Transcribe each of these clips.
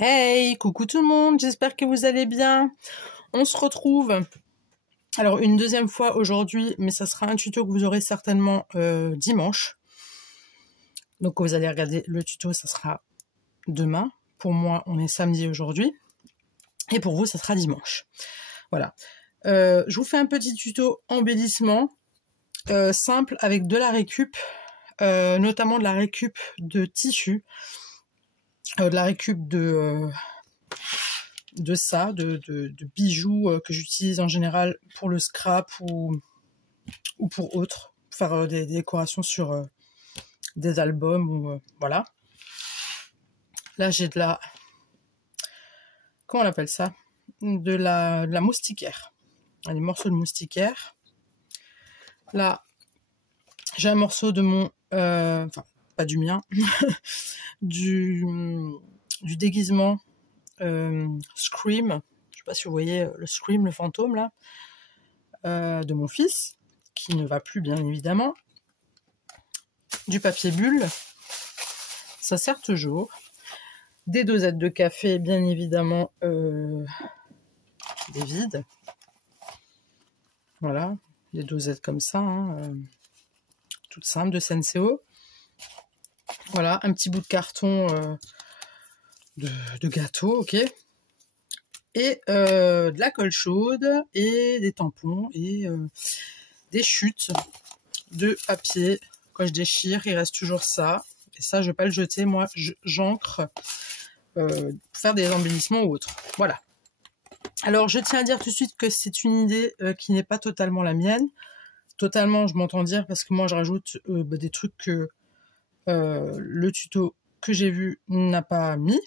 Hey, coucou tout le monde, j'espère que vous allez bien. On se retrouve, alors une deuxième fois aujourd'hui, mais ça sera un tuto que vous aurez certainement dimanche. Donc quand vous allez regarder le tuto, ça sera demain. Pour moi, on est samedi aujourd'hui. Et pour vous, ça sera dimanche. Voilà. Je vous fais un petit tuto embellissement simple avec de la récup, notamment de la récup de tissu, de la récup de bijoux que j'utilise en général pour le scrap ou pour autre, pour faire des décorations sur des albums ou voilà. Là j'ai de la, comment on appelle ça, de la moustiquaire, des morceaux de moustiquaire. Là j'ai un morceau de mon, enfin pas du mien, du déguisement Scream. Je sais pas si vous voyez le Scream, le fantôme là, de mon fils, qui ne va plus bien évidemment. Du papier bulle, ça sert toujours. Des dosettes de café, bien évidemment, des vides. Voilà, des dosettes comme ça, hein, toutes simples, de Senseo. Voilà, un petit bout de carton de gâteau, ok. Et de la colle chaude, et des tampons, et des chutes de papier. Quand je déchire, il reste toujours ça. Et ça, je vais pas le jeter, moi, j'encre pour faire des embellissements ou autre. Voilà. Alors, je tiens à dire tout de suite que c'est une idée qui n'est pas totalement la mienne. Totalement, je m'entends dire, parce que moi, je rajoute des trucs que le tuto que j'ai vu n'a pas mis.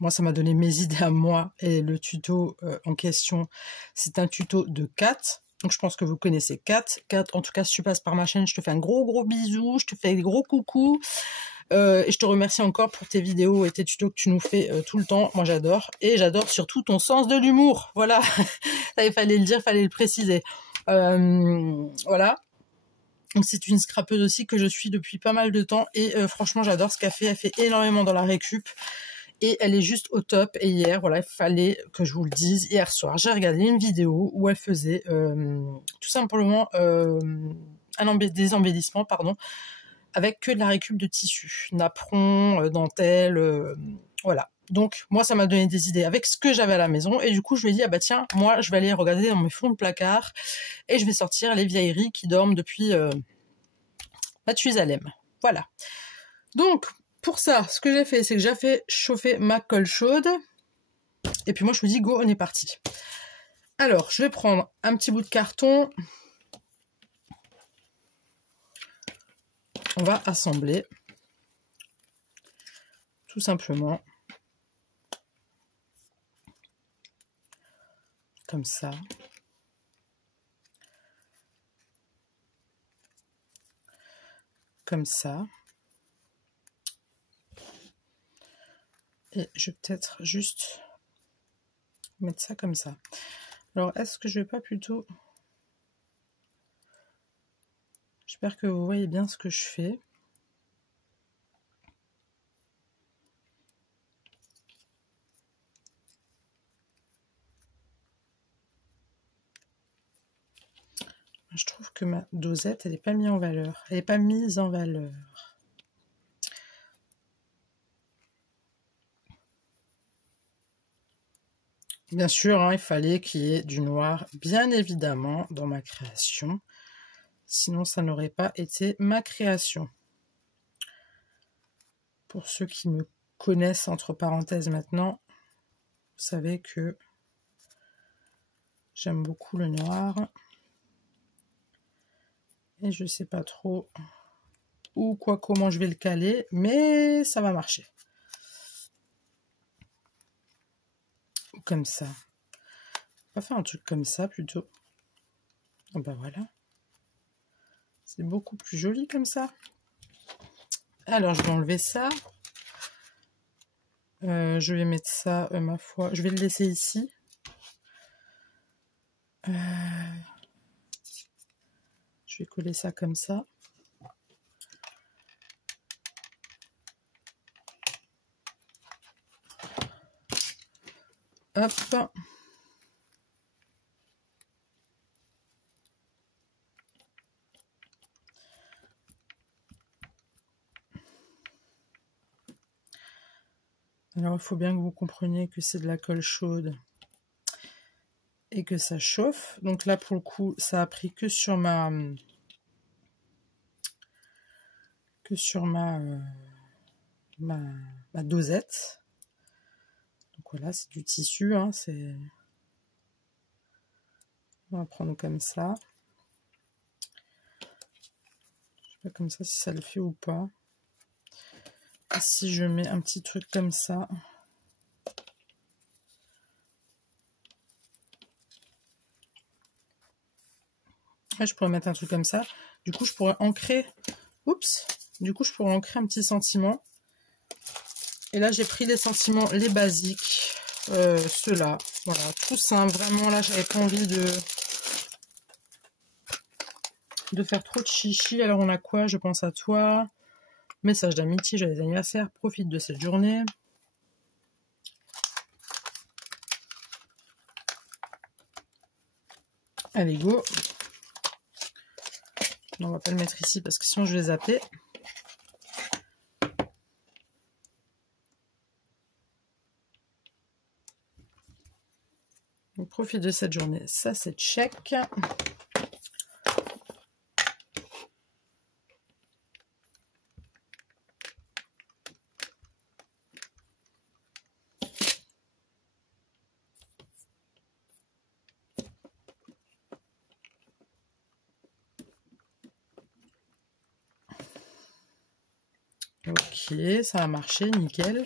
Moi, ça m'a donné mes idées à moi, et le tuto en question, c'est un tuto de Kat. Donc, je pense que vous connaissez Kat. Kat, en tout cas, si tu passes par ma chaîne, je te fais un gros bisou, je te fais des gros coucou. Et je te remercie encore pour tes vidéos et tes tutos que tu nous fais tout le temps. Moi, j'adore. Et j'adore surtout ton sens de l'humour. Voilà. Il fallait le dire, fallait le préciser. Voilà. Donc, c'est une scrapeuse aussi que je suis depuis pas mal de temps. Et franchement, j'adore ce qu'elle fait. Elle fait énormément dans la récup. Et elle est juste au top. Et hier, voilà, il fallait que je vous le dise. Hier soir, j'ai regardé une vidéo où elle faisait tout simplement des embellissements, pardon, avec que de la récup de tissu, napperon, dentelle, voilà. Donc moi ça m'a donné des idées avec ce que j'avais à la maison, et du coup je lui ai dit ah bah tiens, moi je vais aller regarder dans mes fonds de placard et je vais sortir les vieilleries qui dorment depuis Mathusalem. Voilà. Donc pour ça, ce que j'ai fait, c'est que j'ai fait chauffer ma colle chaude, et puis moi je me dis go, on est parti. Alors je vais prendre un petit bout de carton. On va assembler tout simplement comme ça. Comme ça. Et je vais peut-être juste mettre ça comme ça. Alors, est-ce que je vais pas plutôt... J'espère que vous voyez bien ce que je fais. Je trouve que ma dosette, elle n'est pas mise en valeur. Elle n'est pas mise en valeur. Bien sûr, hein, il fallait qu'il y ait du noir, bien évidemment, dans ma création. Sinon, ça n'aurait pas été ma création. Pour ceux qui me connaissent, entre parenthèses maintenant, vous savez que j'aime beaucoup le noir. Et je ne sais pas trop ou comment je vais le caler, mais ça va marcher. Comme ça. On va faire un truc comme ça plutôt. Oh ben voilà. C'est beaucoup plus joli comme ça. Alors je vais enlever ça. Je vais mettre ça, ma foi. Je vais le laisser ici. Je vais coller ça comme ça. Hop. Alors, il faut bien que vous compreniez que c'est de la colle chaude et que ça chauffe. Donc là, pour le coup, ça a pris que sur ma ma dosette. Donc voilà, c'est du tissu, hein, on va prendre comme ça. Je sais pas comme ça si ça le fait ou pas. Et si je mets un petit truc comme ça. Là, je pourrais mettre un truc comme ça. Du coup, je pourrais ancrer. Oups. Du coup, je pourrais ancrer un petit sentiment. Et là, j'ai pris les sentiments, les basiques. Ceux-là. Voilà, tout simple. Vraiment, là, j'avais pas envie de faire trop de chichi. Alors, on a quoi? Je pense à toi. Message d'amitié, joyeux anniversaire. Profite de cette journée. Allez, go. Non, on va pas le mettre ici parce que sinon je vais zapper. Donc, profite de cette journée. Ça, c'est check. Ok, ça a marché, nickel.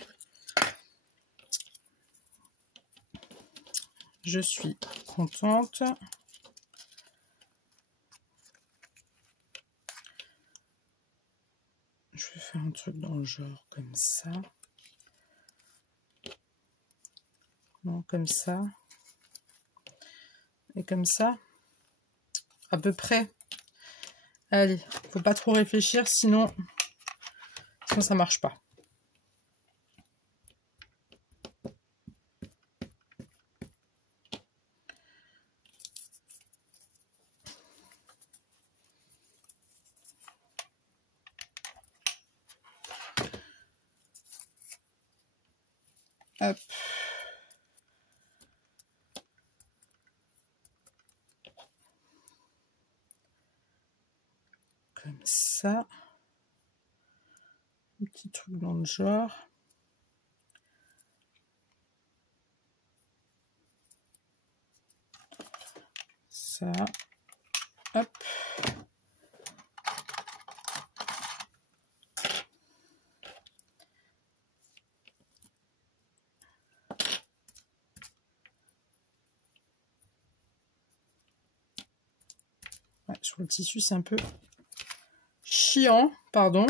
Je suis contente. Je vais faire un truc dans le genre comme ça. Non, comme ça. Et comme ça. À peu près. Allez, faut pas trop réfléchir, sinon ça marche pas. Hop. Comme ça. Un petit truc dans le genre. Ça. Hop. Ouais, sur le tissu, c'est un peu chiant, pardon.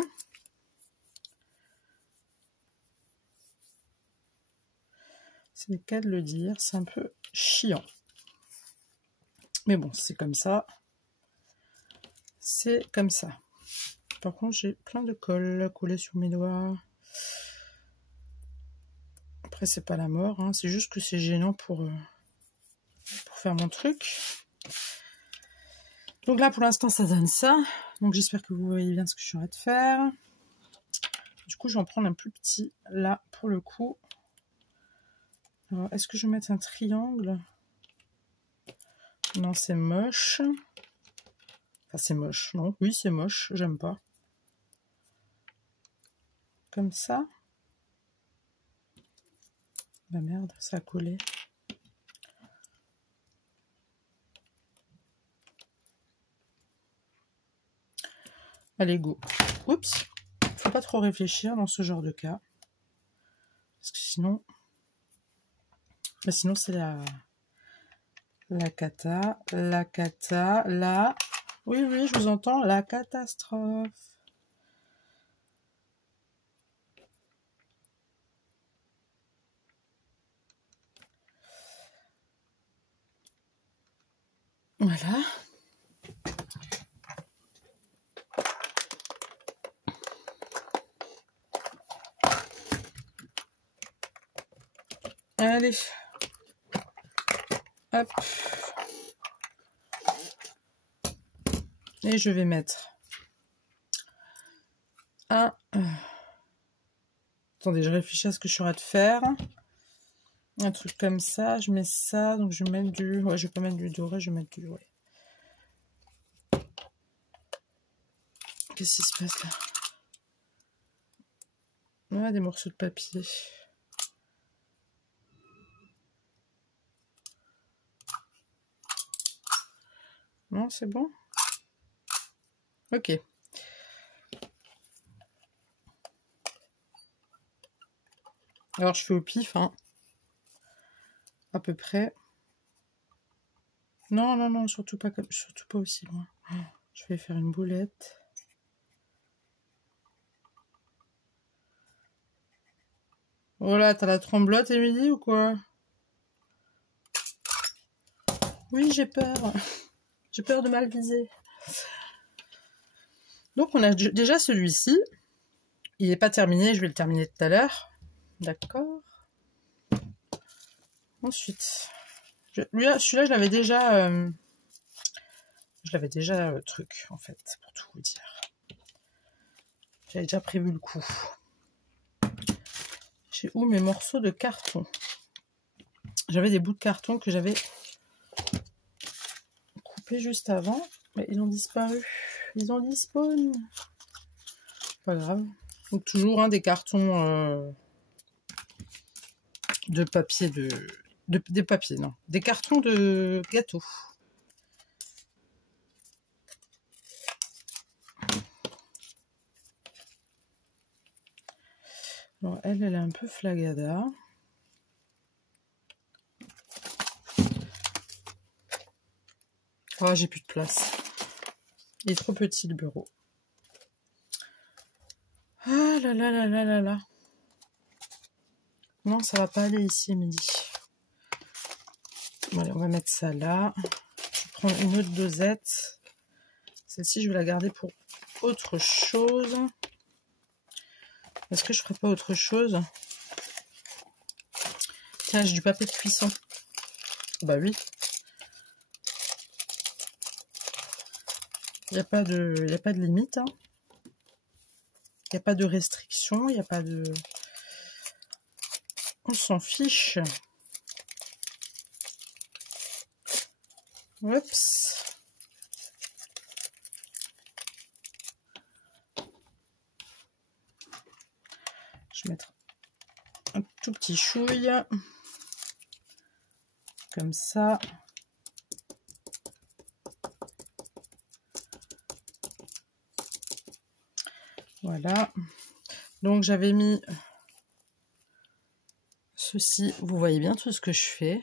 C'est le cas de le dire, c'est un peu chiant. Mais bon, c'est comme ça. C'est comme ça. Par contre, j'ai plein de colle collée sur mes doigts. Après, c'est pas la mort, hein. C'est juste que c'est gênant pour faire mon truc. Donc là, pour l'instant, ça donne ça. Donc j'espère que vous voyez bien ce que je suis en train de faire. Du coup, je vais en prendre un plus petit, là, pour le coup. Alors, est-ce que je vais mettre un triangle? Non, c'est moche. Enfin, c'est moche, non? Oui, c'est moche, j'aime pas. Comme ça. Bah merde, ça a collé. Allez, go. Oups. Faut pas trop réfléchir dans ce genre de cas. Parce que sinon... Bah, sinon, c'est la cata. Oui, oui, je vous entends. La catastrophe. Voilà. Allez. Hop. Et je vais mettre un... Attendez, je réfléchis à ce que je suis en train de faire. Un truc comme ça, je mets ça, donc je vais mettre du... Ouais, je vais pas mettre du doré, je vais mettre du... Ouais. Qu'est-ce qui se passe là? Ouais, des morceaux de papier. Non, c'est bon? Ok. Alors, je fais au pif, hein. À peu près. Non, non, non, surtout pas aussi loin. Je vais faire une boulette. Voilà, t'as la tremblote, Émilie, ou quoi? Oui, j'ai peur. J'ai peur de mal viser. Donc, on a déjà celui-ci. Il n'est pas terminé, je vais le terminer tout à l'heure. D'accord. Ensuite, celui-là, je l'avais déjà... truc, en fait, pour tout vous dire. J'avais déjà prévu le coup. J'ai où mes morceaux de carton? J'avais des bouts de carton que j'avais coupés juste avant, mais ils ont disparu. Ils ont disparu. Pas grave. Donc toujours des cartons de papier des papiers, non. Des cartons de gâteau. Alors elle est un peu flagada. Oh, j'ai plus de place. Il est trop petit le bureau. Ah là là là là là là. Non, ça va pas aller ici, Midi. Bon, allez, on va mettre ça là. Je vais prendre une autre dosette. Celle-ci, je vais la garder pour autre chose. Est-ce que je ferais pas autre chose? Tiens, j'ai du papier de cuisson. Bah oui. Il n'y a pas de limite. Hein. Il n'y a pas de restriction. Il n'y a pas de... On s'en fiche. Oups. Je vais mettre un tout petit chouille. Comme ça. Voilà. Donc j'avais mis ceci. Vous voyez bien tout ce que je fais.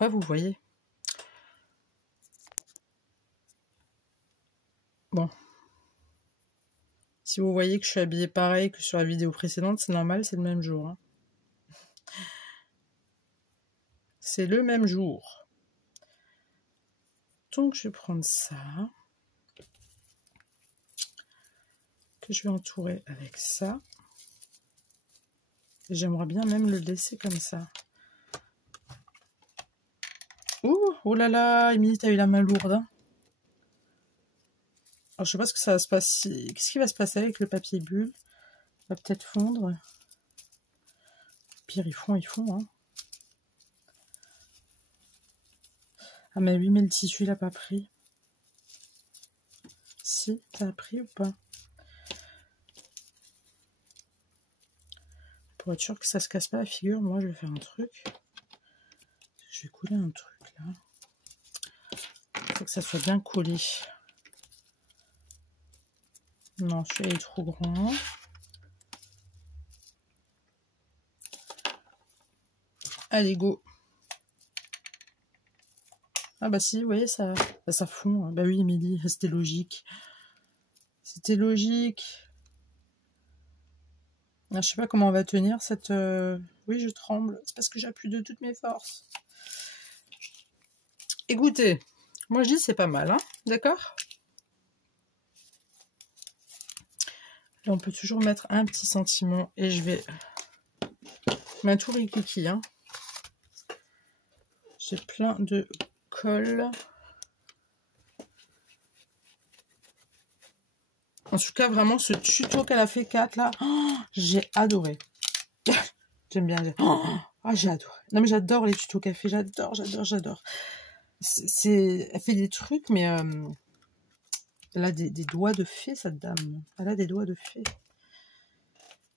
Ouais, vous voyez. Bon. Si vous voyez que je suis habillée pareil que sur la vidéo précédente, c'est normal, c'est le même jour. Hein. C'est le même jour. Donc je vais prendre ça. Que je vais entourer avec ça. Et j'aimerais bien même le laisser comme ça. Ouh, oh là là, Émilie, t'as eu la main lourde. Hein. Alors, je sais pas ce que ça va se passer. Qu'est-ce qui va se passer avec le papier bulle? Il va peut-être fondre. Pire, ils font. Hein. Ah, mais oui, mais le tissu, il n'a pas pris. Si, ça a pris ou pas? Pour être sûr que ça se casse pas la figure, moi, je vais faire un truc. Je vais couler un truc, là. Il faut que ça soit bien collé. Non, celui-là est trop grand. Allez, go. Ah bah si, vous voyez, ça fond. Bah oui, Émilie, c'était logique. C'était logique. Ah, je sais pas comment on va tenir cette... Oui, je tremble. C'est parce que j'appuie de toutes mes forces. Écoutez, moi je dis c'est pas mal, hein, d'accord? Là, on peut toujours mettre un petit sentiment et je vais... Ma tour est cookie, hein. J'ai plein de colle. En tout cas, vraiment, ce tuto qu'elle a fait 4 là, oh, j'ai adoré. J'aime bien dire. Oh, j'ai adoré. Non, mais j'adore les tutos qu'elle fait. J'adore. Elle fait des trucs, mais elle a des doigts de fée, cette dame. Elle a des doigts de fée.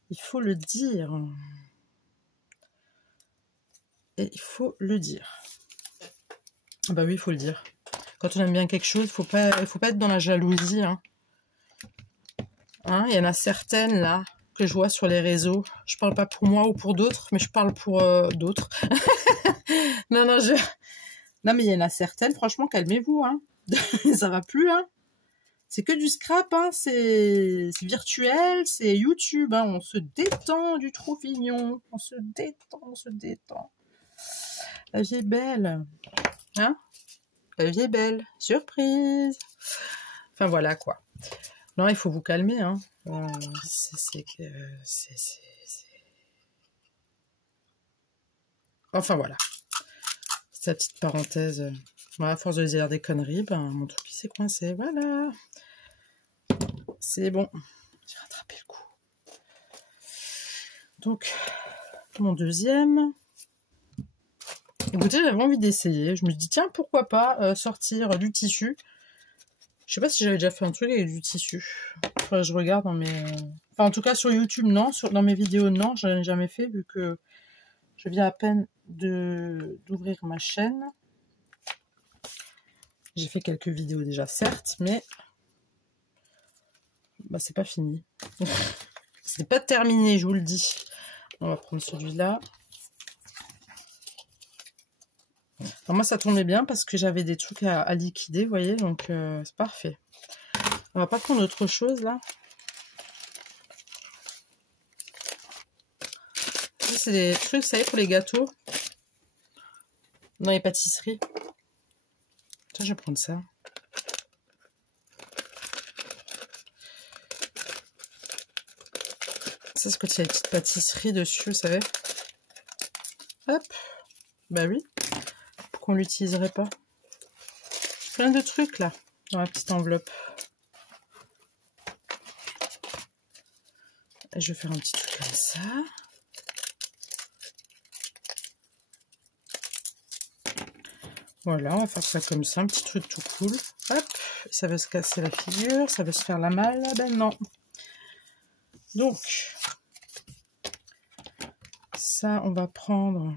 Il faut le dire. Et il faut le dire. Ah bah oui, il faut le dire. Quand on aime bien quelque chose, il faut pas être dans la jalousie. Hein. Il y en a certaines, là, que je vois sur les réseaux. Je parle pas pour moi ou pour d'autres, mais je parle pour d'autres. non, mais il y en a certaines, franchement, calmez-vous. Hein. Ça va plus, hein. C'est que du scrap, hein. C'est virtuel, c'est YouTube. Hein. On se détend du Troufignon. On se détend. La vie est belle. Hein? La vie est belle. Surprise. Enfin, voilà, quoi. Non, il faut vous calmer, hein. Enfin, voilà. C'est la petite parenthèse. Voilà, à force de dire des conneries, ben, mon truc, il s'est coincé. Voilà. C'est bon. J'ai rattrapé le coup. Donc, mon deuxième. Écoutez, j'avais envie d'essayer. Je me dis, tiens, pourquoi pas sortir du tissu. Je sais pas si j'avais déjà fait un truc avec du tissu. Enfin, je regarde dans mes... Enfin, en tout cas, sur YouTube, non. Dans mes vidéos, non. Je n'en ai jamais fait, vu que je viens à peine d'ouvrir ma chaîne. J'ai fait quelques vidéos déjà, certes, mais... Bah, c'est pas fini. C'est pas terminé, je vous le dis. On va prendre celui-là. Alors moi, ça tournait bien parce que j'avais des trucs à liquider, vous voyez, donc c'est parfait. On va pas prendre autre chose, là. C'est des trucs, vous savez, pour les gâteaux. Dans les pâtisseries. Tiens, je vais prendre ça. Ça, c'est quand il y a des petites pâtisseries dessus, vous savez. Hop. Bah oui. Pourquoi on l'utiliserait pas? Plein de trucs, là, dans la petite enveloppe. Et je vais faire un petit truc comme ça. Voilà, on va faire ça comme ça, un petit truc tout cool. Hop, ça va se casser la figure, ça va se faire la malle. Ah ben non. Donc, ça, on va prendre...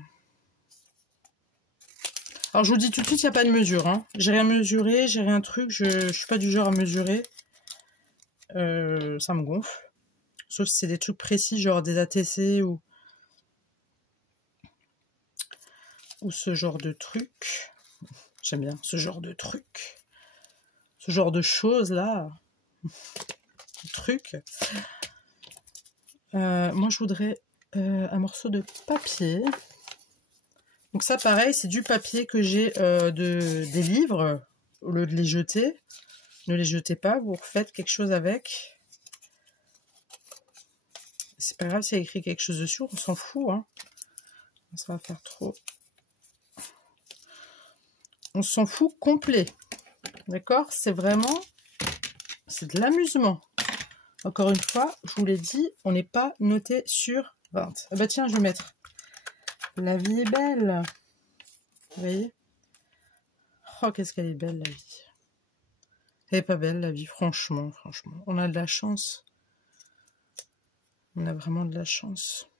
Alors, je vous dis tout de suite, il n'y a pas de mesure. Hein. J'ai rien mesuré, j'ai rien truc. Je ne suis pas du genre à mesurer. Ça me gonfle. Sauf si c'est des trucs précis, genre des ATC ou ce genre de trucs. J'aime bien ce genre de trucs. Ce genre de choses, là. Truc. Moi, je voudrais un morceau de papier. Donc ça, pareil, c'est du papier que j'ai des livres. Au lieu de les jeter, ne les jetez pas. Vous refaites quelque chose avec. C'est pas grave s'il y a écrit quelque chose dessus, on s'en fout. Hein. Ça va faire trop. On s'en fout complet. D'accord? C'est vraiment... C'est de l'amusement. Encore une fois, je vous l'ai dit, on n'est pas noté sur 20. Ah bah tiens, je vais mettre. La vie est belle. Vous voyez? Oh, qu'est-ce qu'elle est belle, la vie. Elle est pas belle, la vie, franchement. On a de la chance. On a vraiment de la chance.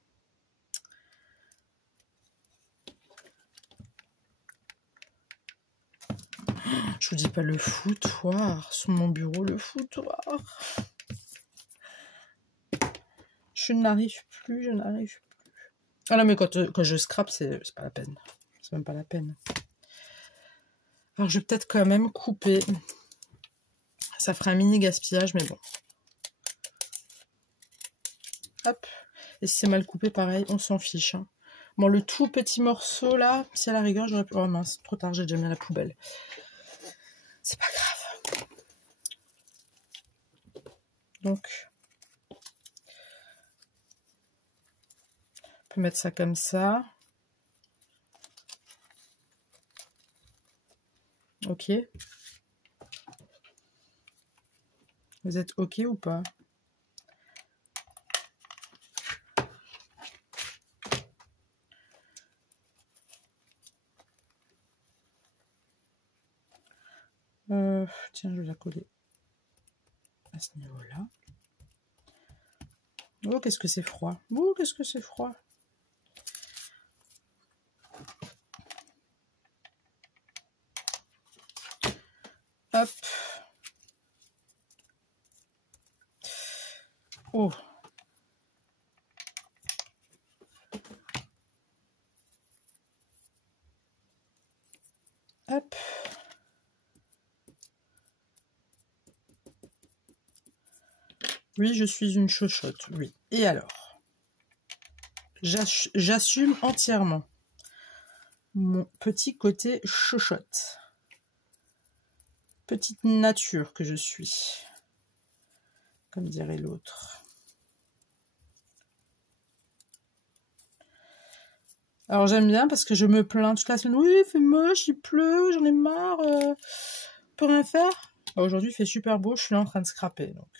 Je vous dis pas le foutoir. Sur mon bureau, le foutoir. Je n'arrive plus. Ah non, mais quand je scrape, c'est pas la peine. C'est même pas la peine. Alors, je vais peut-être quand même couper. Ça fera un mini gaspillage, mais bon. Hop. Et si c'est mal coupé, pareil, on s'en fiche. Hein. Bon, le tout petit morceau, là, si à la rigueur, j'aurais pu... Oh mince, trop tard, j'ai déjà mis à la poubelle. C'est pas grave. Donc, on peut mettre ça comme ça. Ok. Vous êtes ok ou pas? Tiens, je vais la coller à ce niveau-là. Oh, qu'est-ce que c'est froid. Oh, qu'est-ce que c'est froid. Hop. Oh. Hop. Oui, je suis une chochotte, oui. Et alors? J'assume entièrement mon petit côté chochotte. Petite nature que je suis. Comme dirait l'autre. Alors j'aime bien parce que je me plains toute la semaine. Oui, il fait moche, il pleut, j'en ai marre. On peut rien faire. Aujourd'hui, il fait super beau, je suis là en train de scraper. Donc,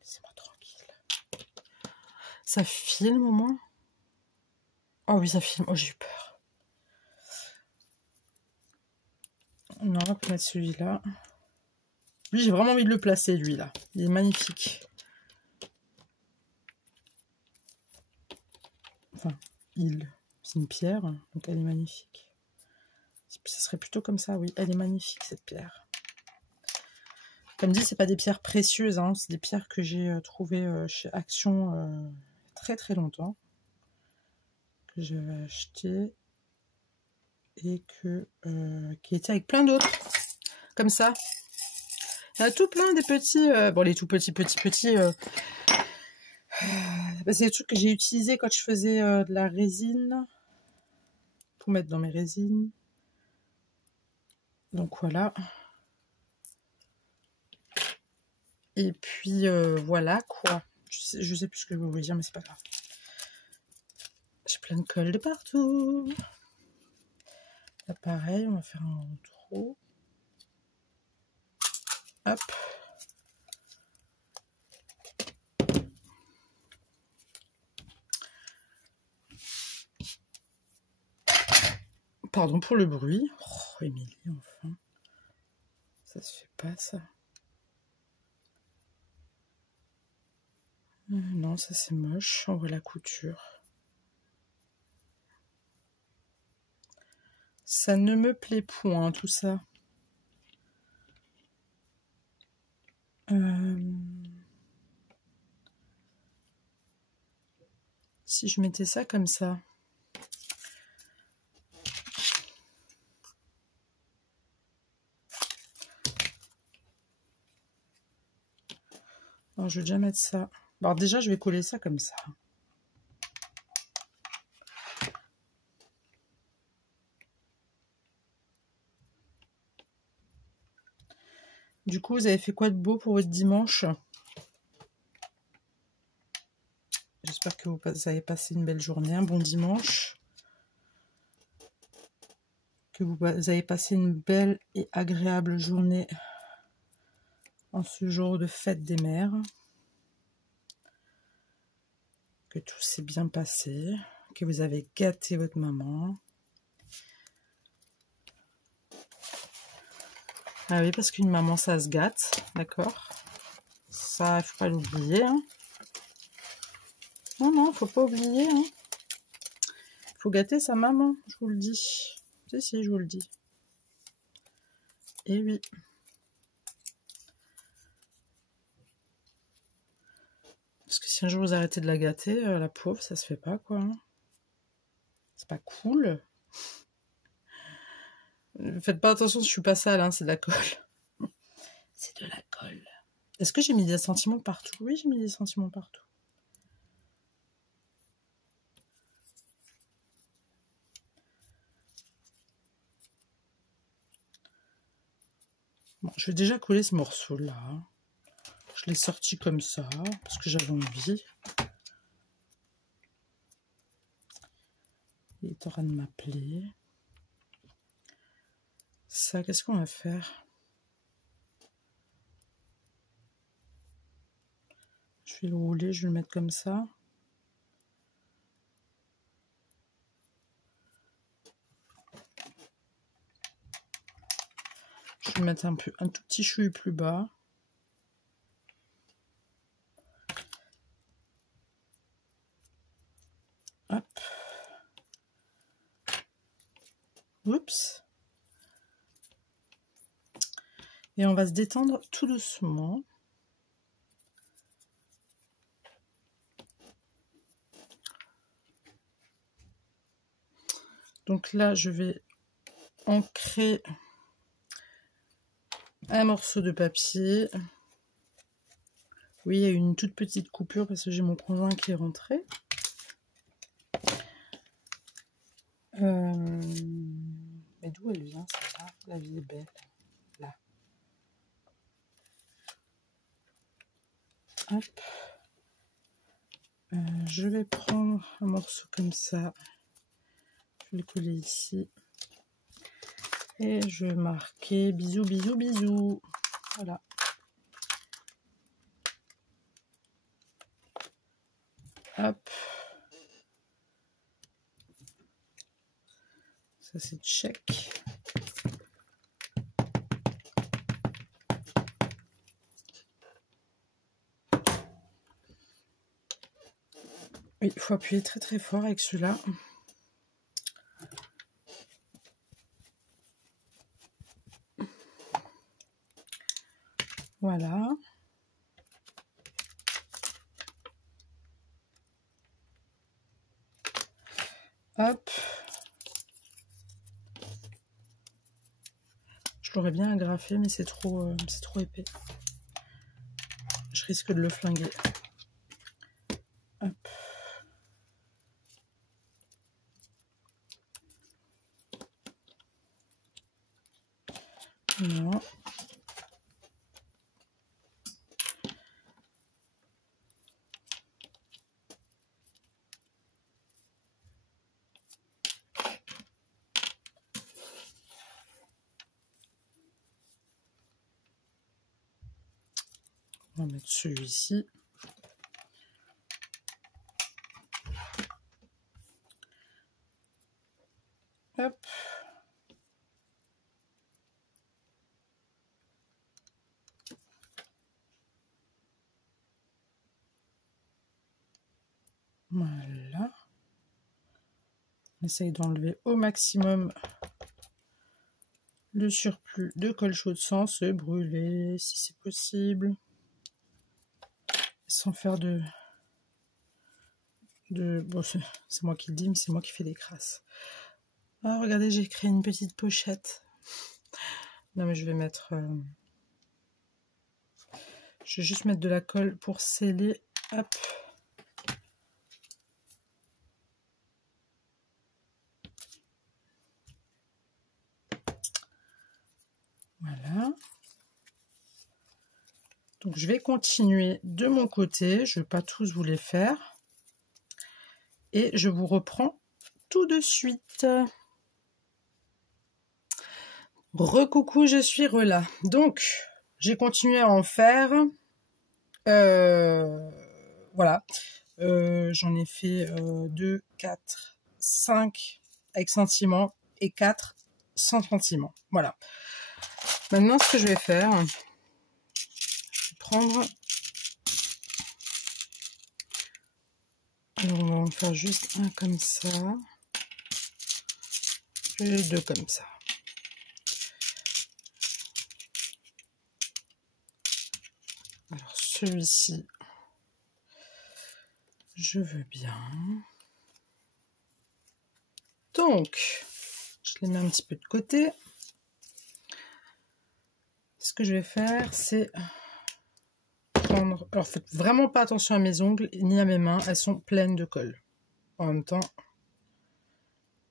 laissez-moi tranquille. Ça filme au moins? Oh oui, ça filme. Oh, j'ai eu peur. Non, on va mettre celui-là. Lui, j'ai vraiment envie de le placer, lui, là. Il est magnifique. Enfin, c'est une pierre, donc elle est magnifique. Ça serait plutôt comme ça, oui. Elle est magnifique, cette pierre. Comme dit, c'est pas des pierres précieuses, hein. C'est des pierres que j'ai trouvées chez Action très très longtemps. Que j'avais acheté. Et qui était avec plein d'autres. Comme ça. Il y a tout plein des petits... bon, les tout petits... Bah, c'est des trucs que j'ai utilisés quand je faisais de la résine. Pour mettre dans mes résines. Donc voilà. Et puis voilà quoi. Je sais plus ce que je voulais dire, mais c'est pas grave. J'ai plein de colle de partout. Là pareil, on va faire un trou. Hop. Pardon pour le bruit. Oh, Émilie, enfin. Ça se fait pas, ça. Non, ça c'est moche. On voit la couture. Ça ne me plaît point, tout ça. Si je mettais ça comme ça. Alors, je vais déjà mettre ça. Alors déjà, je vais coller ça comme ça. Du coup, vous avez fait quoi de beau pour votre dimanche? J'espère que vous avez passé une belle journée, un bon dimanche. Que vous avez passé une belle et agréable journée en ce jour de fête des mères. Que tout s'est bien passé. Que vous avez gâté votre maman. Ah oui, parce qu'une maman, ça se gâte, d'accord? Ça, il faut pas l'oublier. Hein. Non, faut pas oublier. Hein. Faut gâter sa maman, je vous le dis. Si, je vous le dis. Et oui. Parce que si un jour vous arrêtez de la gâter, la pauvre, ça se fait pas, quoi. Hein. C'est pas cool. Faites pas attention, je suis pas sale, hein, c'est de la colle. C'est de la colle. Est-ce que j'ai mis des sentiments partout? Oui, j'ai mis des sentiments partout. Bon, je vais déjà coller ce morceau-là. Je l'ai sorti comme ça, parce que j'avais envie. Il est en train de m'appeler. ça, qu'est-ce qu'on va faire? Je vais le rouler, je vais le mettre comme ça. Je vais mettre un tout petit chouïa plus bas. Hop. Oups. Et on va se détendre tout doucement. Donc là, je vais ancrer un morceau de papier. Oui, il y a une toute petite coupure parce que j'ai mon conjoint qui est rentré. Mais d'où elle vient, celle-là? La vie est belle. Là. Hop. Je vais prendre un morceau comme ça. Je vais le coller ici. Et je vais marquer bisous, bisous, bisous. Voilà. Hop. Ça, c'est check. Oui, il faut appuyer très très fort avec celui-là. Voilà. Hop. Je l'aurais bien agrafé, mais c'est trop épais. Je risque de le flinguer. Hop. Non. On va mettre celui-ci. Hop. Voilà. On essaye d'enlever au maximum le surplus de colle chaude sans se brûler, si c'est possible. Sans faire bon, c'est moi qui le dis, mais c'est moi qui fais des crasses. Ah, regardez, j'ai créé une petite pochette. Non, mais je vais mettre... Je vais juste mettre de la colle pour sceller. Hop. Voilà. Donc, je vais continuer de mon côté. Je ne vais pas tous vous les faire. Et je vous reprends tout de suite. Recoucou, je suis Rela. Donc, j'ai continué à en faire. Voilà. J'en ai fait 2, 4, 5 avec sentiment et 4 sans sentiment. Voilà. Maintenant, ce que je vais faire, je vais prendre... Alors, on va en faire juste un comme ça. Et deux comme ça. Alors, celui-ci, je veux bien. Donc, je les mets un petit peu de côté. Ce que je vais faire, c'est prendre... Alors, faites vraiment pas attention à mes ongles ni à mes mains. Elles sont pleines de colle. En même temps,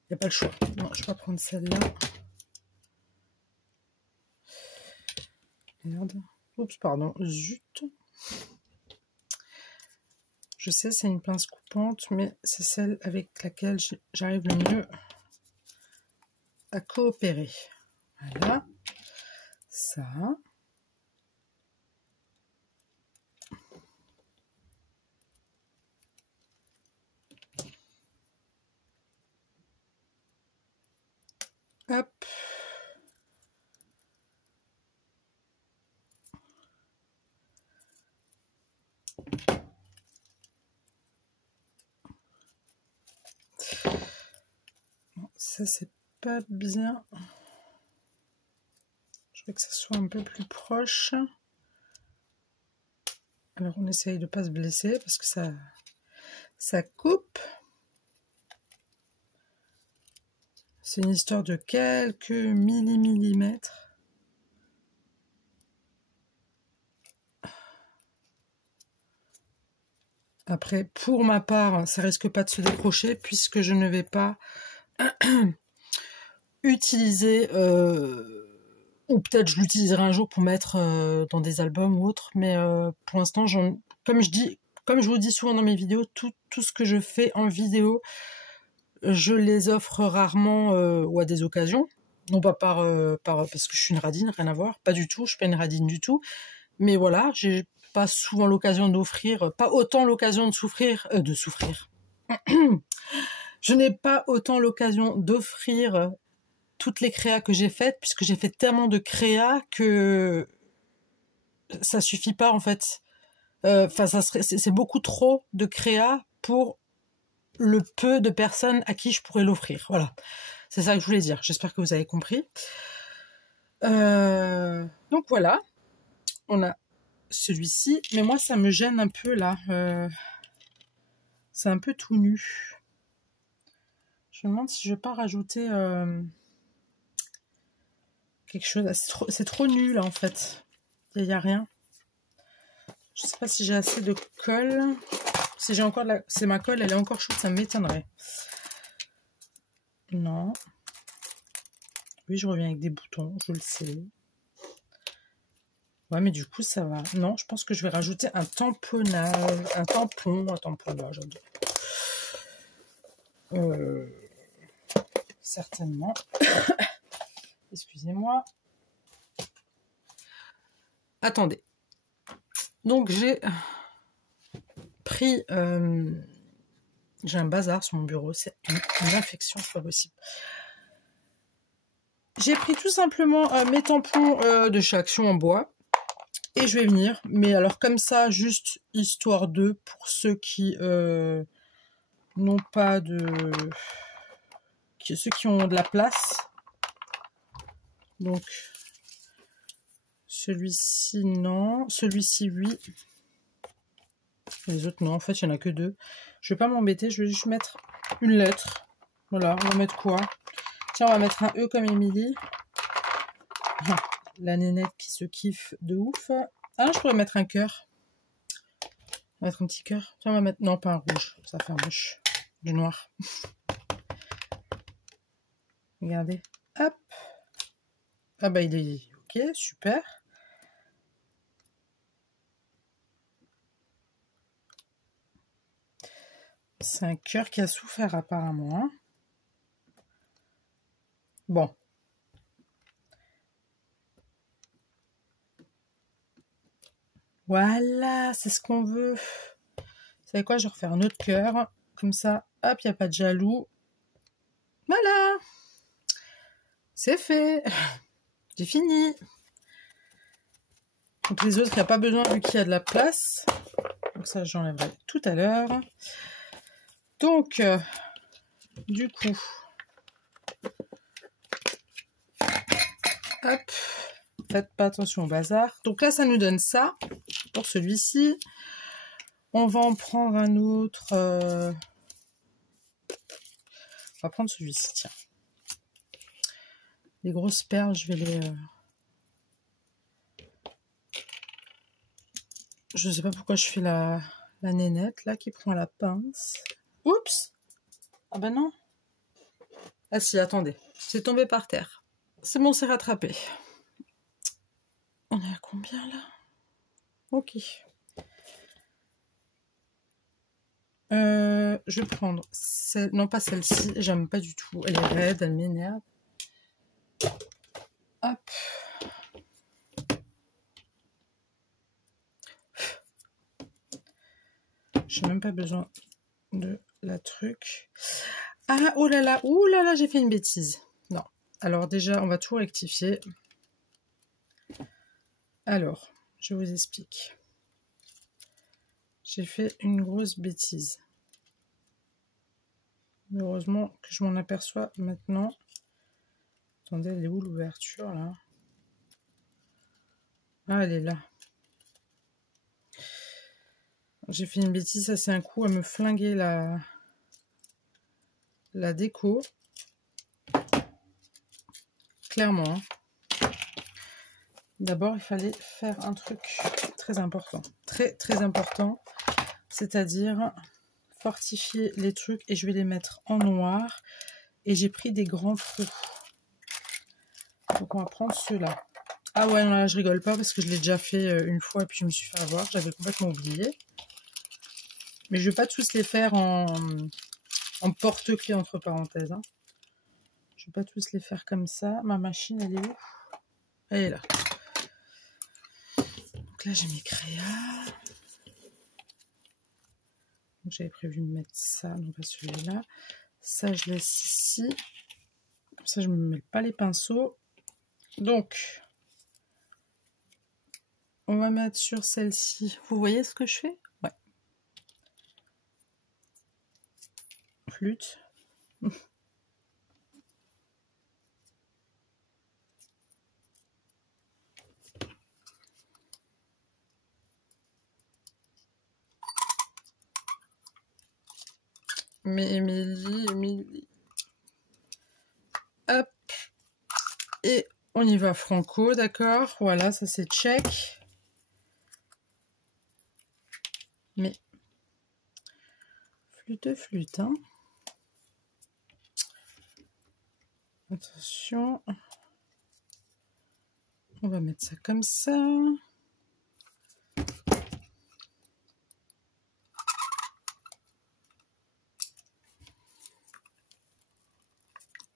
il n'y a pas le choix. Non, je vais pas prendre celle-là. Merde. Oups, pardon. Zut. Je sais, c'est une pince coupante, mais c'est celle avec laquelle j'arrive le mieux à coopérer. Voilà. Ça. Hop. Bon, ça c'est pas bien. Je veux que ça soit un peu plus proche. Alors on essaye de pas se blesser parce que ça coupe. C'est une histoire de quelques millimètres. Après, pour ma part, ça risque pas de se décrocher puisque je ne vais pas utiliser, ou peut-être je l'utiliserai un jour pour mettre dans des albums ou autre, mais pour l'instant, comme je vous dis souvent dans mes vidéos, tout ce que je fais en vidéo, je les offre rarement ou à des occasions. Non pas parce que je suis une radine, rien à voir, pas du tout, je suis pas une radine du tout. Mais voilà, j'ai pas souvent l'occasion d'offrir, pas autant l'occasion de souffrir. Je n'ai pas autant l'occasion d'offrir toutes les créas que j'ai faites, puisque j'ai fait tellement de créas que ça suffit pas en fait. C'est beaucoup trop de créas pour le peu de personnes à qui je pourrais l'offrir. Voilà, c'est ça que je voulais dire. J'espère que vous avez compris. Donc voilà, on a celui-ci, mais moi ça me gêne un peu là. C'est un peu tout nu. Je me demande si je vais pas rajouter quelque chose. C'est trop nu là en fait. Il n'y a rien. Je sais pas si j'ai assez de colle. Si j'ai encore c'est ma colle, elle est encore chaude, ça m'étonnerait. Non. Oui, je reviens avec des boutons, je le sais. Ouais, mais du coup, ça va. Non, je pense que je vais rajouter un tamponnage. Un tamponnage. Certainement. Excusez-moi. Attendez. Donc, j'ai pris... j'ai un bazar sur mon bureau. C'est une infection, c'est pas possible. J'ai pris tout simplement mes tampons de chez Action en bois. Et je vais venir. Mais alors comme ça, juste histoire de... Pour ceux qui n'ont pas de... Ceux qui ont de la place. Donc, celui-ci, non. Celui-ci, oui. Les autres, non. En fait, il n'y en a que deux. Je vais pas m'embêter. Je vais juste mettre une lettre. Voilà, on va mettre quoi? Tiens, on va mettre un E comme Émilie. La nénette qui se kiffe de ouf. Ah, je pourrais mettre un cœur. On va mettre un petit cœur. Tiens, on va mettre... Non, pas un rouge. Ça fait moche. Du noir. Regardez. Hop. Ah bah, il est... Ok, super. C'est un cœur qui a souffert apparemment. Hein. Bon. Voilà, c'est ce qu'on veut. Vous savez quoi, je vais refaire un autre cœur. Comme ça, hop, il n'y a pas de jaloux. Voilà. C'est fait. J'ai fini. Donc les autres, il n'y a pas besoin vu qu'il y a de la place. Donc ça, j'enlèverai tout à l'heure. Donc, du coup, hop, faites pas attention au bazar. Donc là, ça nous donne ça pour celui-ci. On va en prendre un autre. On va prendre celui-ci, tiens. Les grosses perles, je vais les... Je sais pas pourquoi je fais la nénette, là, qui prend la pince. Oups! Ah ben non. Ah si, attendez. C'est tombé par terre. C'est bon, c'est rattrapé. On est à combien, là? Ok. Je vais prendre celle... Non, pas celle-ci. J'aime pas du tout. Elle est raide, elle m'énerve. Hop. J'ai même pas besoin de la truc. Ah, oh là là, j'ai fait une bêtise. Non. Alors déjà, on va tout rectifier. Alors, je vous explique. J'ai fait une grosse bêtise. Heureusement que je m'en aperçois maintenant. Attendez, elle est où l'ouverture là? Ah, elle est là. J'ai fait une bêtise, ça c'est un coup à me flinguer la déco. Clairement. Hein. D'abord, il fallait faire un truc très important. Très, très important. C'est-à-dire fortifier les trucs et je vais les mettre en noir. Et j'ai pris des grands trous. Donc on va prendre ceux-là. Ah ouais, non, là, je rigole pas parce que je l'ai déjà fait une fois et puis je me suis fait avoir. J'avais complètement oublié. Mais je vais pas tous les faire en porte-clés entre parenthèses. Hein. Je vais pas tous les faire comme ça. Ma machine, elle est où? Elle est là. Donc là, j'ai mes créas. Donc j'avais prévu de mettre ça, non pas celui-là. Ça, je laisse ici. Comme ça, je ne me mêle pas les pinceaux. Donc, on va mettre sur celle-ci. Vous voyez ce que je fais? Ouais. Flûte. Mais Émilie. Hop. Et on y va franco, d'accord? Voilà, ça c'est check. Mais flûte, hein. Attention. On va mettre ça comme ça.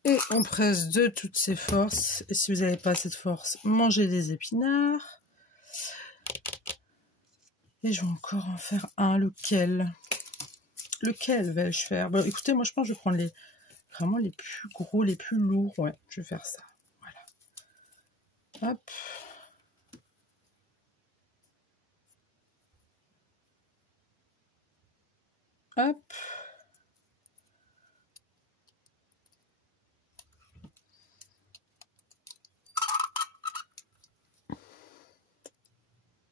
Et on presse de toutes ses forces. Et si vous n'avez pas cette force, mangez des épinards. Et je vais encore en faire un. Lequel vais-je faire? Bon, écoutez, moi je pense que je vais prendre vraiment les plus gros, les plus lourds. Ouais, je vais faire ça. Voilà. Hop. Hop.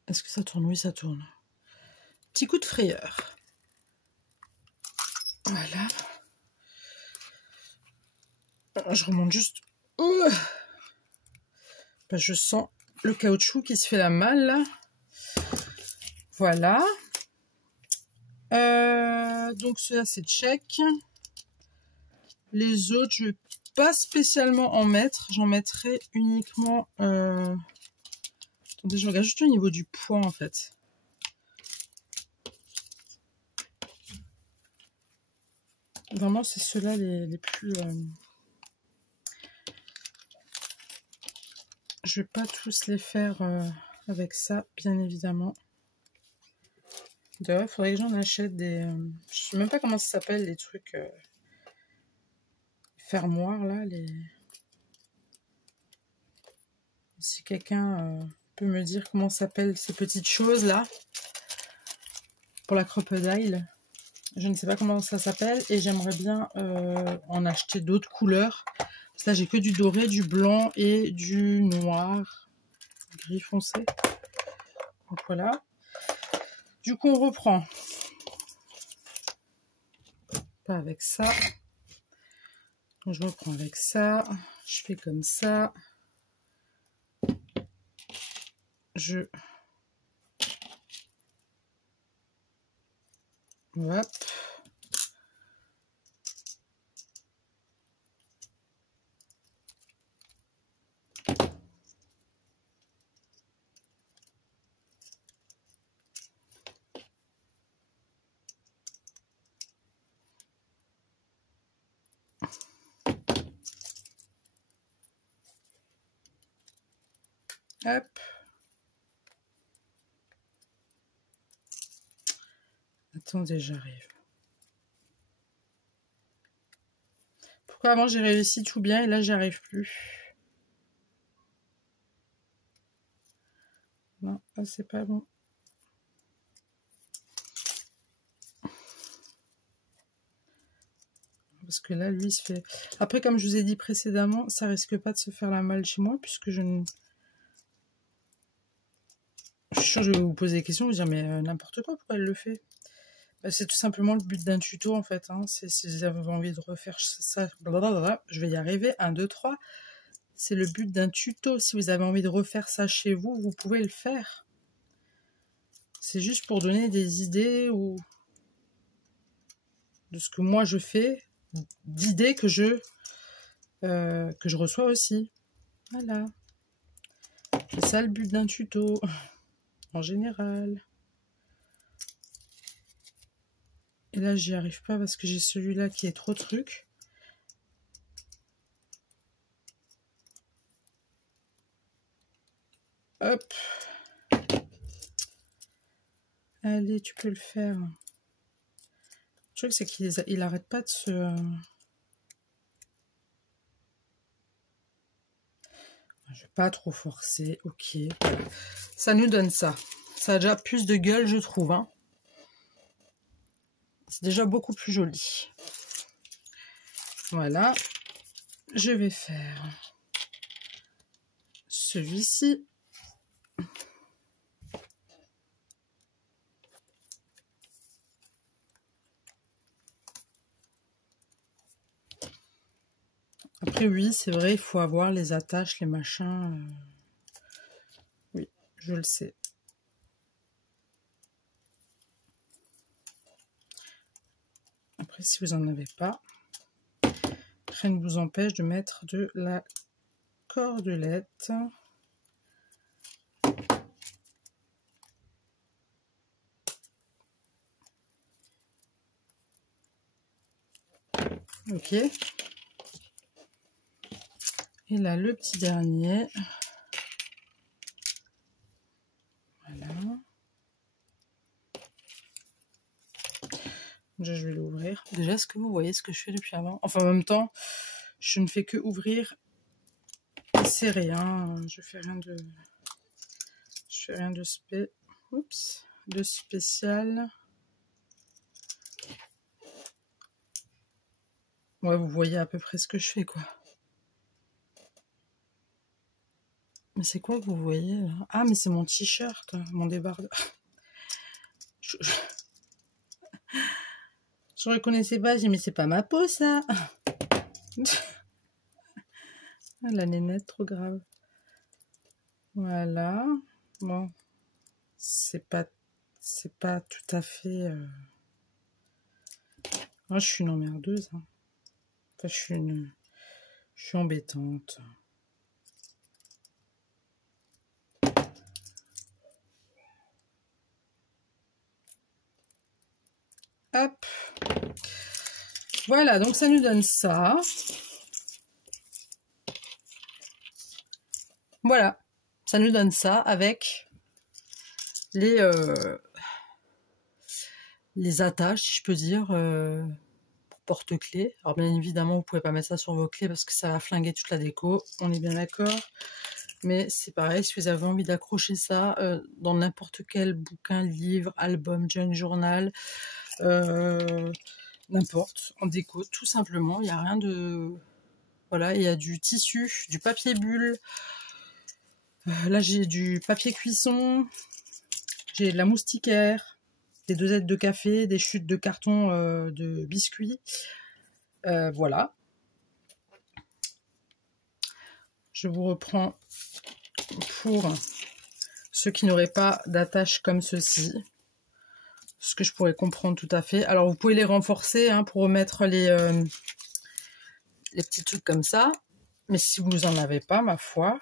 Est-ce que ça tourne? Oui, ça tourne. Petit coup de frayeur. Voilà. Je remonte juste. Je sens le caoutchouc qui se fait la malle là. Voilà. Donc cela c'est check. Les autres, je vais pas spécialement en mettre. J'en mettrai uniquement. Attendez, je regarde juste au niveau du poids en fait. Vraiment, c'est ceux-là les plus. Je vais pas tous les faire avec ça, bien évidemment. D'ailleurs, il faudrait que j'en achète des. Je sais même pas comment ça s'appelle, les trucs fermoirs là. Si quelqu'un peut me dire comment s'appellent ces petites choses là pour la crocodile. Je ne sais pas comment ça s'appelle et j'aimerais bien en acheter d'autres couleurs. Parce que là, j'ai que du doré, du blanc et du noir, gris foncé. Donc voilà. Du coup, on reprend. Pas avec ça. Donc, je reprends avec ça. Je fais comme ça. Hop. Hop. Attendez, j'arrive. Pourquoi avant j'ai réussi tout bien et là j'y arrive plus? Non, là c'est pas bon. Parce que là, lui, il se fait... Après, comme je vous ai dit précédemment, ça risque pas de se faire la malle chez moi, puisque je ne... Je suis sûre que je vais vous poser des questions, vous dire, mais n'importe quoi, pourquoi elle le fait? Bah, c'est tout simplement le but d'un tuto, en fait. Hein. C'est si vous avez envie de refaire ça, blablabla, je vais y arriver, 1, 2, 3. C'est le but d'un tuto. Si vous avez envie de refaire ça chez vous, vous pouvez le faire. C'est juste pour donner des idées ou de ce que moi je fais, d'idées que je reçois aussi. Voilà. C'est ça le but d'un tuto, en général. Et là, j'y arrive pas parce que j'ai celui-là qui est trop truc. Hop. Allez, tu peux le faire. Le truc, c'est qu'il arrête pas de se... Je vais pas trop forcer. Ok. Ça nous donne ça. Ça a déjà plus de gueule, je trouve. Hein. C'est déjà beaucoup plus joli. Voilà. Je vais faire celui-ci. Après, oui, c'est vrai, il faut avoir les attaches, les machins. Oui, je le sais. Après, si vous n'en avez pas, rien ne vous empêche de mettre de la cordelette. Ok. Et là, le petit dernier. Voilà. Déjà, je vais l'ouvrir. Déjà, est-ce que vous voyez ce que je fais depuis avant? Enfin, en même temps, je ne fais que ouvrir. C'est rien. Je fais rien de... Je fais rien de de spécial. Ouais, vous voyez à peu près ce que je fais, quoi. Mais c'est quoi que vous voyez, là? Ah, mais c'est mon t-shirt, mon débardeur. Je reconnaissais pas, j'ai dit, mais c'est pas ma peau, ça. La nénette, trop grave. Voilà. Bon. C'est pas tout à fait... Moi, je suis une emmerdeuse. Hein. Enfin, je suis embêtante. Hop. Voilà, donc ça nous donne ça. Voilà, ça nous donne ça avec les attaches, si je peux dire, pour porte-clés. Alors bien évidemment, vous pouvez pas mettre ça sur vos clés parce que ça va flinguer toute la déco, on est bien d'accord. Mais c'est pareil, si vous avez envie d'accrocher ça dans n'importe quel bouquin, livre, album, junk journal, n'importe, en déco, tout simplement. Il n'y a rien de... Voilà, il y a du tissu, du papier bulle. Là, j'ai du papier cuisson. J'ai de la moustiquaire. Des dosettes de café, des chutes de carton de biscuits. Voilà. Je vous reprends pour ceux qui n'auraient pas d'attache comme ceci. Ce que je pourrais comprendre tout à fait. Alors, vous pouvez les renforcer hein, pour remettre les petits trucs comme ça. Mais si vous n'en avez pas, ma foi,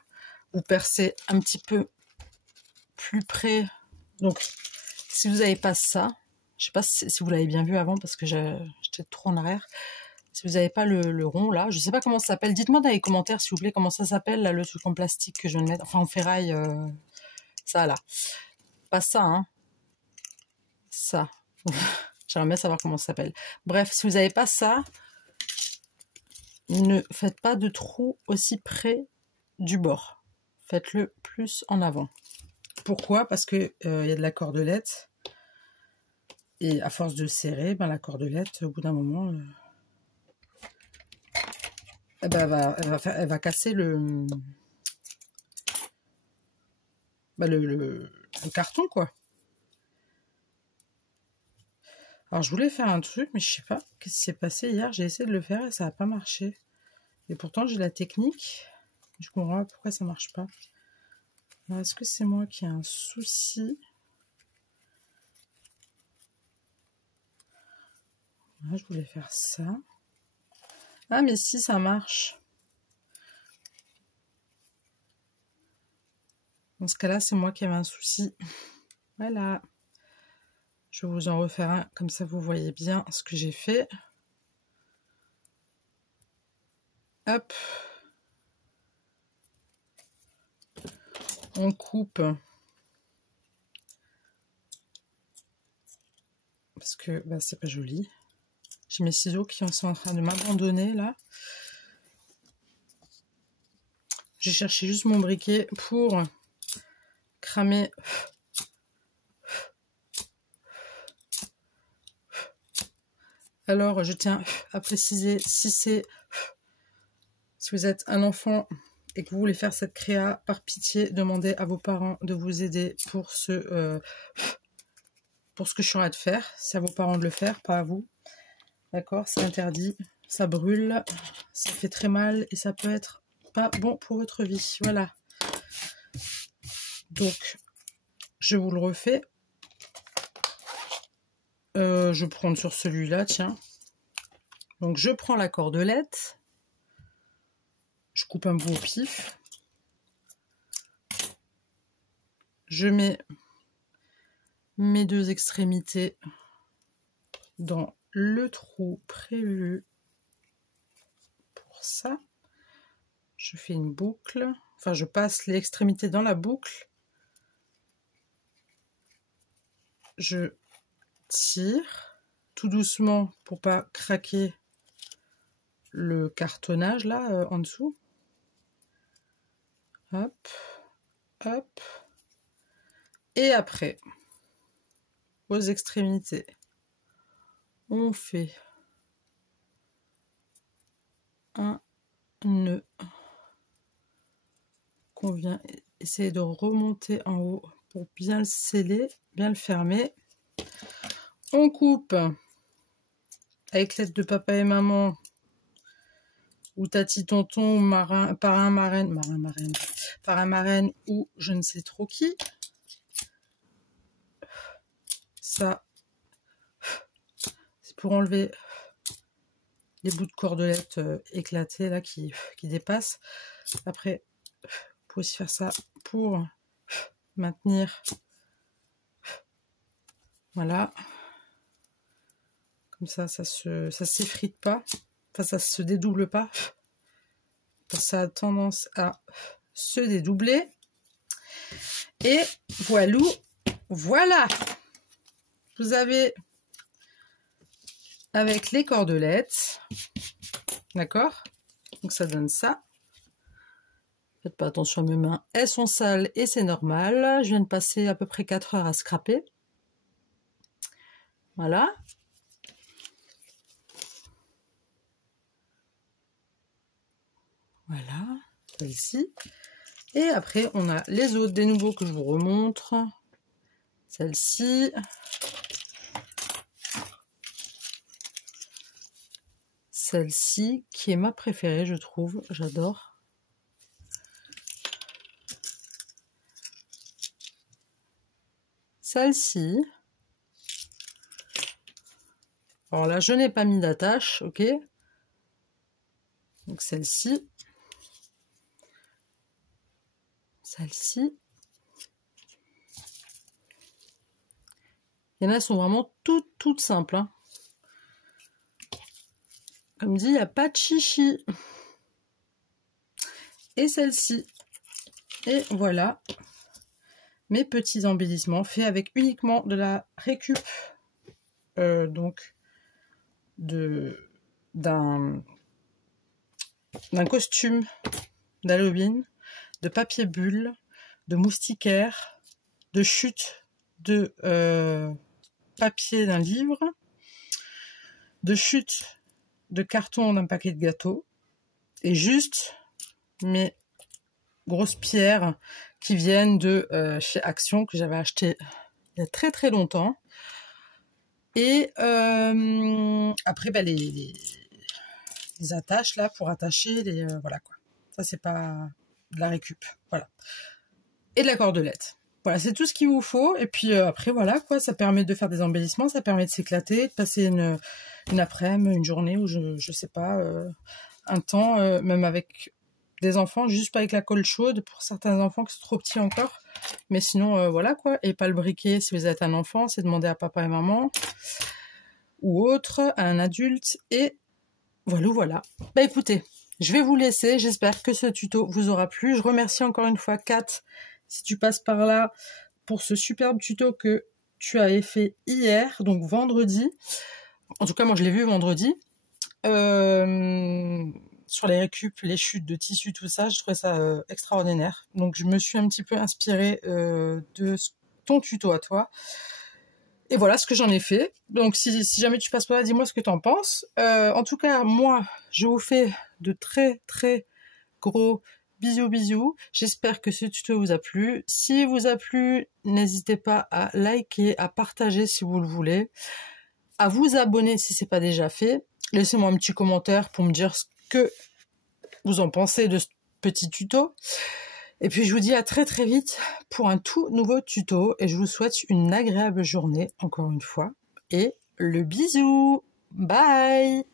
vous percez un petit peu plus près. Donc, si vous n'avez pas ça, je ne sais pas si vous l'avez bien vu avant parce que j'étais trop en arrière. Si vous n'avez pas le rond là, je sais pas comment ça s'appelle. Dites-moi dans les commentaires s'il vous plaît comment ça s'appelle là, le truc en plastique que je viens de mettre. Enfin en ferraille, ça là. Pas ça, hein. Ça. J'aimerais bien savoir comment ça s'appelle. Bref, si vous n'avez pas ça, ne faites pas de trou aussi près du bord. Faites-le plus en avant. Pourquoi? Parce que y a de la cordelette. Et à force de serrer, ben, la cordelette, au bout d'un moment, eh ben, elle va casser le carton, quoi. Alors, je voulais faire un truc, mais je sais pas qu'est-ce qui s'est passé hier. J'ai essayé de le faire et ça n'a pas marché. Et pourtant, j'ai la technique. Je comprends pas pourquoi ça marche pas. Alors, est-ce que c'est moi qui ai un souci? Là, je voulais faire ça. Ah, mais si, ça marche. Dans ce cas-là, c'est moi qui avais un souci. Voilà. Je vais vous en refaire un, comme ça vous voyez bien ce que j'ai fait. Hop. On coupe. Parce que bah, c'est pas joli. J'ai mes ciseaux qui sont en train de m'abandonner là. J'ai cherché juste mon briquet pour cramer. Alors, je tiens à préciser, si vous êtes un enfant et que vous voulez faire cette créa, par pitié, demandez à vos parents de vous aider pour ce que je suis en train de faire. C'est à vos parents de le faire, pas à vous. D'accord? C'est interdit, ça brûle, ça fait très mal et ça peut être pas bon pour votre vie. Voilà. Donc, je vous le refais. Je vais prendre sur celui-là, tiens. Donc, je prends la cordelette. Je coupe un bout au pif. Je mets mes deux extrémités dans le trou prévu pour ça. Je fais une boucle. Enfin, je passe les extrémités dans la boucle. Je tire tout doucement pour pas craquer le cartonnage là en dessous. Hop, hop. Et après, aux extrémités, on fait un nœud qu'on vient essayer de remonter en haut pour bien le sceller, bien le fermer. On coupe avec l'aide de papa et maman ou tati, tonton, marin, parrain, marraine, parrain, marraine ou je ne sais trop qui. Ça, c'est pour enlever les bouts de cordelette éclatés là qui dépassent. Après, vous pouvez aussi faire ça pour maintenir. Voilà. Comme ça s'effrite pas. Enfin, ça se dédouble pas. Ça a tendance à se dédoubler. Et voilou, voilà. Vous avez avec les cordelettes. D'accord? Donc ça donne ça. Faites pas attention à mes mains. Elles sont sales et c'est normal. Je viens de passer à peu près 4 heures à scraper. Voilà. Voilà, celle-ci. Et après, on a les autres, des nouveaux que je vous remontre. Celle-ci. Celle-ci, qui est ma préférée, je trouve. J'adore. Celle-ci. Alors là, je n'ai pas mis d'attache, ok? Donc celle-ci. Celle-ci. Il y en a qui sont vraiment toutes simples. Hein. Comme dit, il n'y a pas de chichi. Et celle-ci. Et voilà mes petits embellissements faits avec uniquement de la récup. Donc, d'un costume d'Halloween, de papier bulle, de moustiquaire, de chute de papier d'un livre, de chute de carton d'un paquet de gâteaux, et juste mes grosses pierres qui viennent de chez Action, que j'avais acheté il y a très très longtemps. Et après bah, les attaches là pour attacher les voilà quoi. Ça c'est pas de la récup, voilà. Et de la cordelette. Voilà, c'est tout ce qu'il vous faut. Et puis après voilà quoi, ça permet de faire des embellissements, ça permet de s'éclater, de passer une après-midi, une journée ou je sais pas, un temps, même avec des enfants, juste pas avec la colle chaude pour certains enfants qui sont trop petits encore. Mais sinon voilà quoi. Et pas le briquet si vous êtes un enfant, c'est demander à papa et maman ou autre, à un adulte. Et voilà. Bah écoutez, je vais vous laisser. J'espère que ce tuto vous aura plu. Je remercie encore une fois Kat, si tu passes par là, pour ce superbe tuto que tu avais fait hier, donc vendredi. En tout cas, moi je l'ai vu vendredi. Sur les récup, les chutes de tissu, tout ça, je trouvais ça extraordinaire. Donc je me suis un petit peu inspirée de ton tuto à toi. Et voilà ce que j'en ai fait. Donc si jamais tu passes par là, dis-moi ce que tu en penses. En tout cas, moi, je vous fais de très très gros bisous. J'espère que ce tuto vous a plu. S'il vous a plu, n'hésitez pas à liker, à partager si vous le voulez, à vous abonner si c'est pas déjà fait. Laissez-moi un petit commentaire pour me dire ce que vous en pensez de ce petit tuto. Et puis je vous dis à très très vite pour un tout nouveau tuto et je vous souhaite une agréable journée encore une fois et le bisou. Bye.